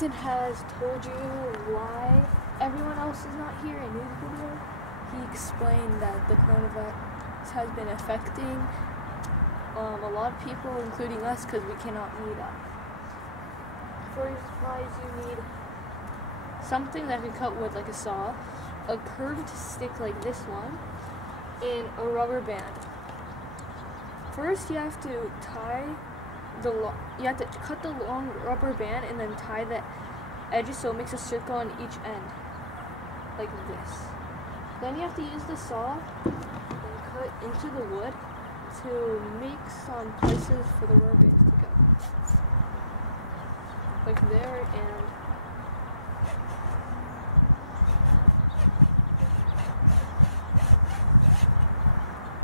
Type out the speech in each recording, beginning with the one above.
Jason has told you why everyone else is not here in his video. He explained that the coronavirus has been affecting a lot of people, including us, because we cannot meet up. For your supplies, you need something that can cut wood like a saw, a curved stick like this one, and a rubber band. First, you have to cut the long rubber band and then tie the edges so it makes a circle on each end, like this. Then you have to use the saw and cut into the wood to make some places for the rubber bands to go. Like there and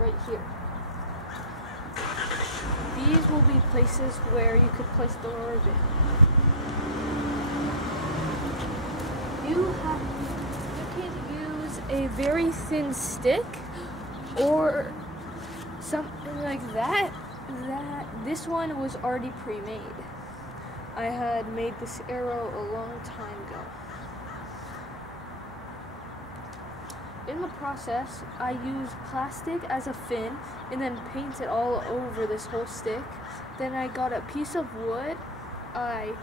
right here. These will be places where you could place the rubber band. You can use a very thin stick or something like that. This one was already pre-made. I had made this arrow a long time ago. In the process, I used plastic as a fin and then painted all over this whole stick. Then I got a piece of wood, I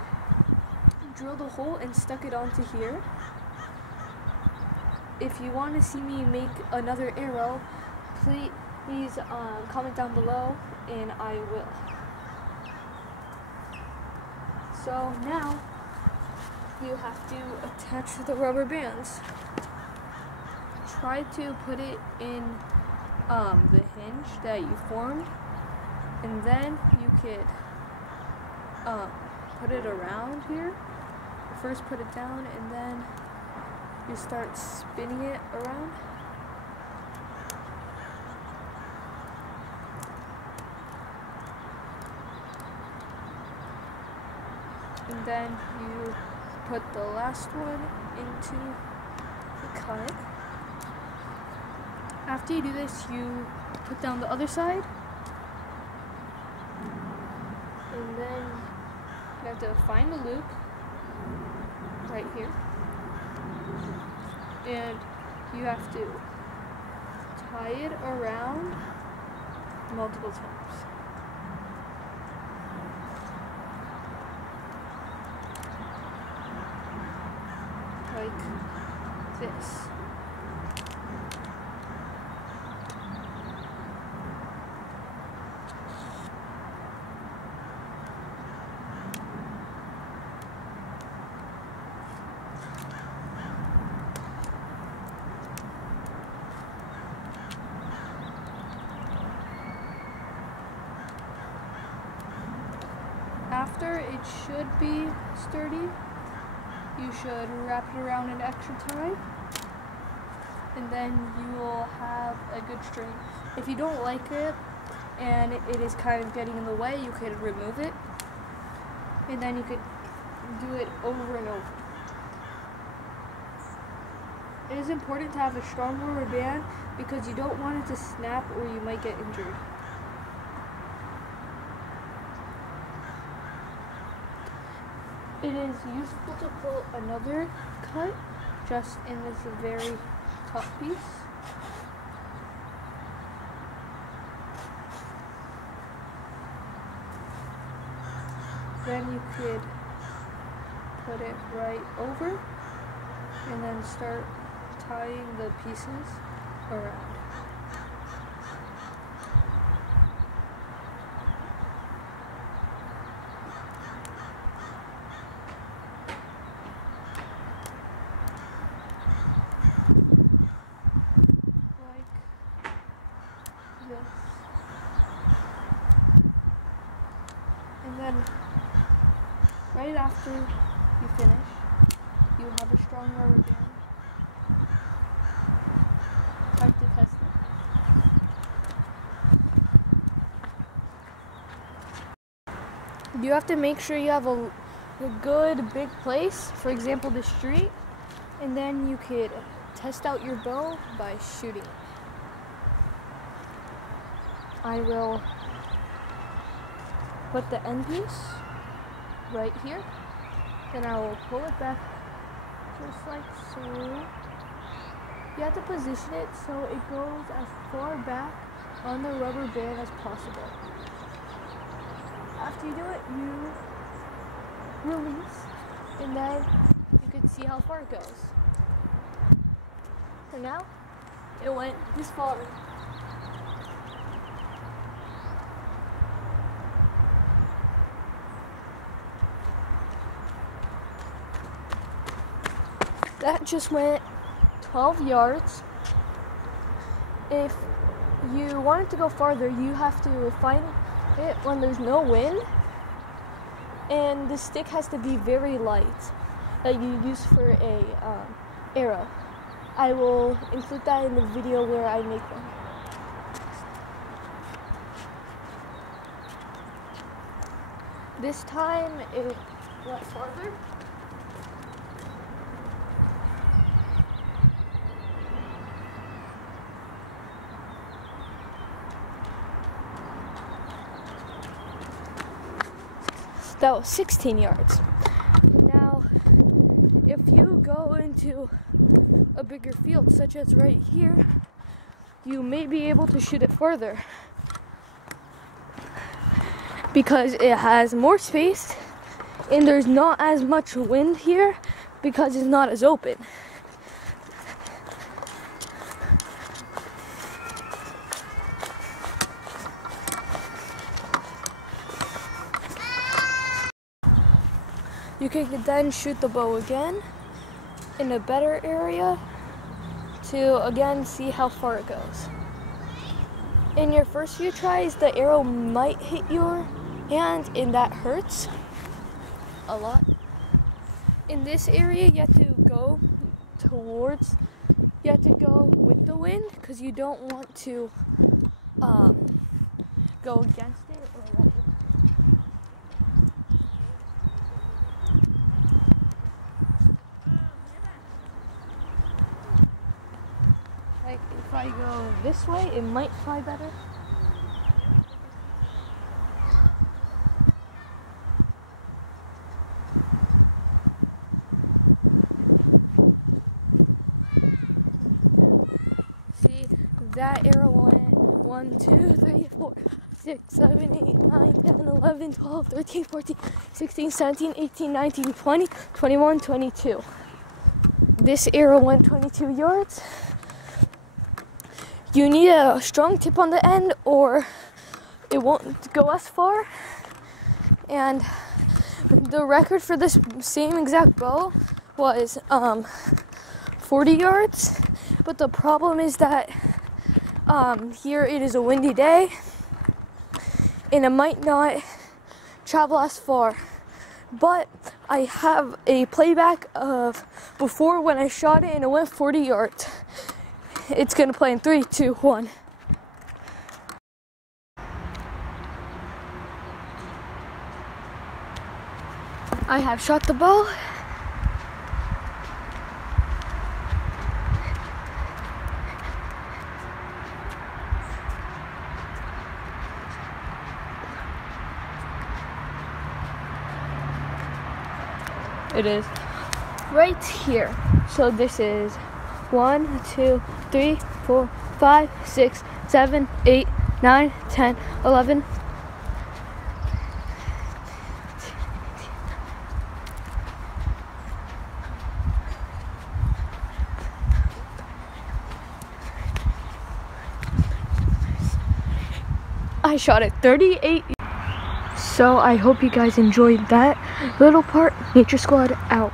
drilled a hole and stuck it onto here. If you want to see me make another arrow, please comment down below and I will. So now you have to attach the rubber bands. Try to put it in the hinge that you formed, and then you could put it around here. First put it down and then you start spinning it around. And then you put the last one into the cut. After you do this, you put down the other side. And then you have to find the loop right here. And you have to tie it around multiple times. Like this. After it should be sturdy, you should wrap it around an extra tie, and then you will have a good string. If you don't like it and it is kind of getting in the way, you could remove it, and then you could do it over and over. It is important to have a strong rubber band because you don't want it to snap or you might get injured. It is useful to pull another cut just in this very top piece. Then you could put it right over and then start tying the pieces around. This. And then right after you finish, you have a strong rubber band. Time to test it. You have to make sure you have a good big place, for example the street, and then you could test out your bow by shooting. I will put the end piece right here, Then I will pull it back just like so. You have to position it so it goes as far back on the rubber band as possible. After you do it, you release, and then you can see how far it goes. So now, it went this far. That just went 12 yards. If you want it to go farther, you have to find it when there's no wind, and the stick has to be very light that you use for a arrow. I will include that in the video where I make one. This time it went farther. That was 16 yards. Now, if you go into a bigger field, such as right here, you may be able to shoot it further because it has more space and there's not as much wind here because it's not as open. You can then shoot the bow again in a better area to again see how far it goes. In your first few tries, the arrow might hit your hand and that hurts a lot. In this area, you have to go with the wind because you don't want to go against it or let it. Like if I go this way, it might fly better. See, that arrow went 1, 2, 3, 4, 6, 7, 8, 9, 10, 11, 12, 13, 14, 16, 17, 18, 19, 20, 21, 22. This arrow went 22 yards. You need a strong tip on the end or it won't go as far. And the record for this same exact bow was 40 yards. But the problem is that here it is a windy day and it might not travel as far. But I have a playback of before when I shot it and it went 40 yards. It's gonna play in 3, 2, 1. I have shot the bow. It is right here. So this is 1, 2, 3, 4, 5, 6, 7, 8, 9, 10, 11. I shot it 38. So I hope you guys enjoyed that little part. Nature Squad out.